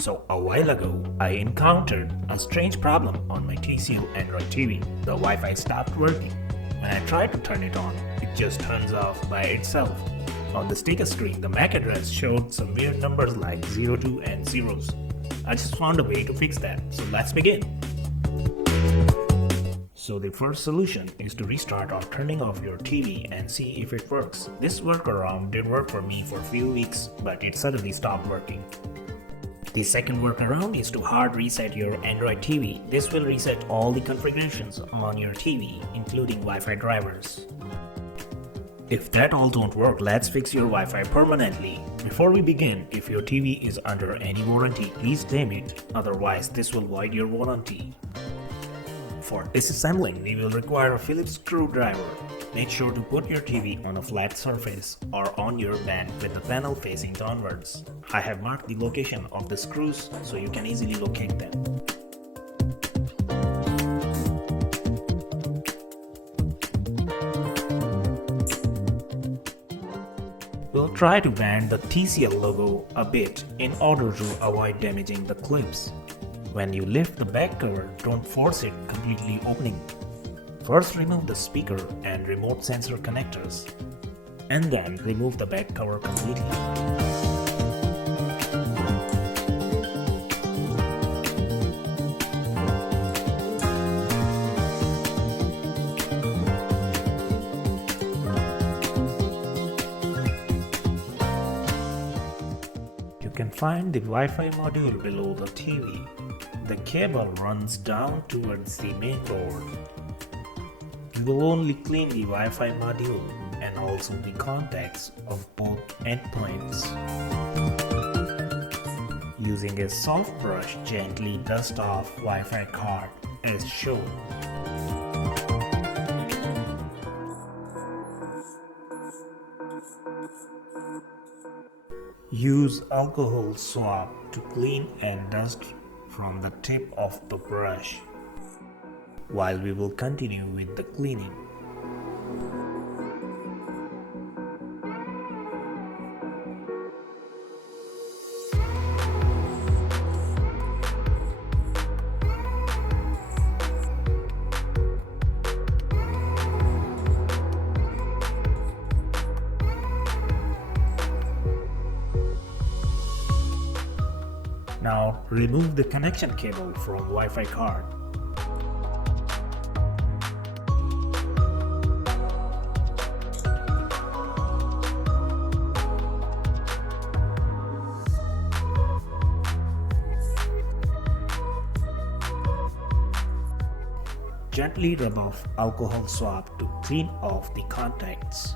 So a while ago, I encountered a strange problem on my TCL Android TV. The Wi-Fi stopped working. When I tried to turn it on, it just turns off by itself. On the sticker screen, the MAC address showed some weird numbers like 02 and zeros. I just found a way to fix that, so let's begin. So the first solution is to restart or turning off your TV and see if it works. This workaround did work for me for a few weeks, but it suddenly stopped working. The second workaround is to hard reset your Android TV. This will reset all the configurations on your TV, including Wi-Fi drivers. If that all don't work, let's fix your Wi-Fi permanently. Before we begin, if your TV is under any warranty, please claim it, otherwise this will void your warranty. For disassembling, we will require a Phillips screwdriver. Make sure to put your TV on a flat surface or on your bed with the panel facing downwards. I have marked the location of the screws so you can easily locate them. We'll try to bend the TCL logo a bit in order to avoid damaging the clips. When you lift the back cover, don't force it completely opening. First remove the speaker and remote sensor connectors, and then remove the back cover completely. You can find the Wi-Fi module below the TV. The cable runs down towards the main board. We will only clean the Wi-Fi module and also the contacts of both endpoints. Using a soft brush, gently dust off Wi-Fi card as shown. Use alcohol swab to clean and dust from the tip of the brush, while we will continue with the cleaning. Now remove the connection cable from Wi-Fi card. Gently rub off alcohol swab to clean off the contacts.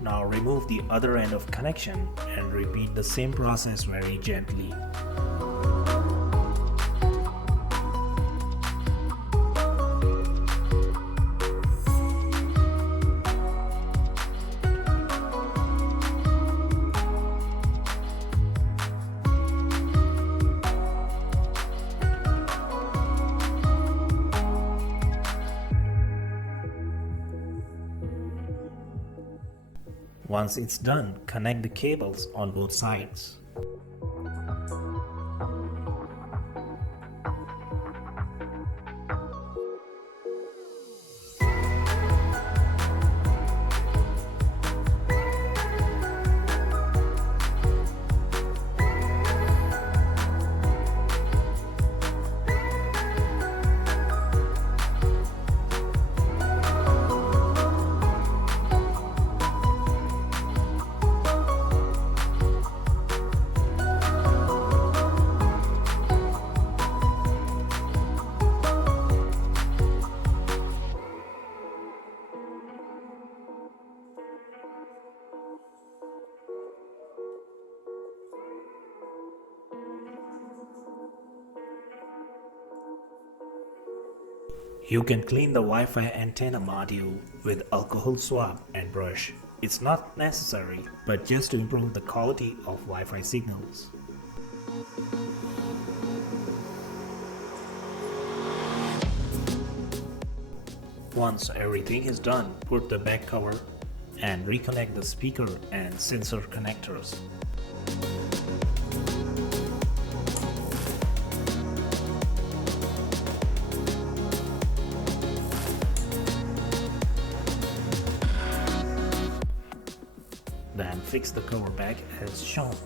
Now remove the other end of connection and repeat the same process very gently. Once it's done, connect the cables on both sides. You can clean the Wi-Fi antenna module with alcohol swab and brush. It's not necessary, but just to improve the quality of Wi-Fi signals. Once everything is done, put the back cover and reconnect the speaker and sensor connectors. Then fix the cover back as shown.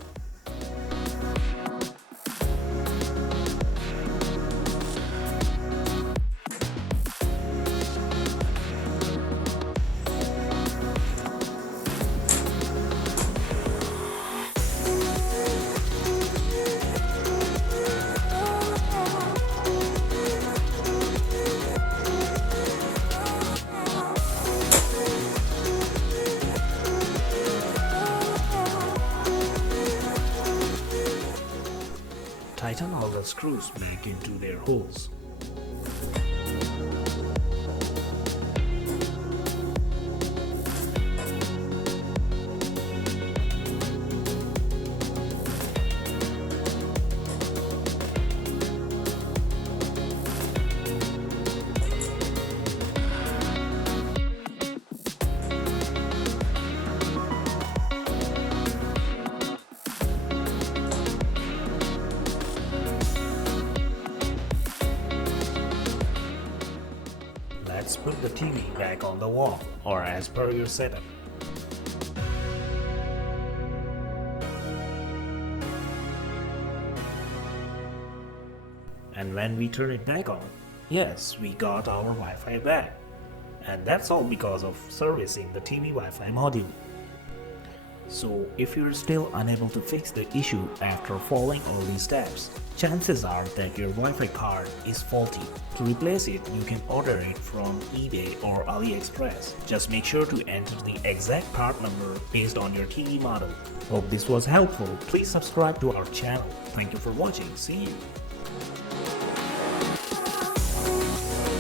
Tighten all the screws back into their holes. Let's put the TV back on the wall, or as per your setup. And when we turn it back on, yes, we got our Wi-Fi back. And that's all because of servicing the TV Wi-Fi module. So if you're still unable to fix the issue after following all these steps, chances are that your Wi-Fi card is faulty. To replace it, you can order it from eBay or AliExpress. Just make sure to enter the exact part number based on your TV model. Hope this was helpful. Please subscribe to our channel. Thank you for watching. See you.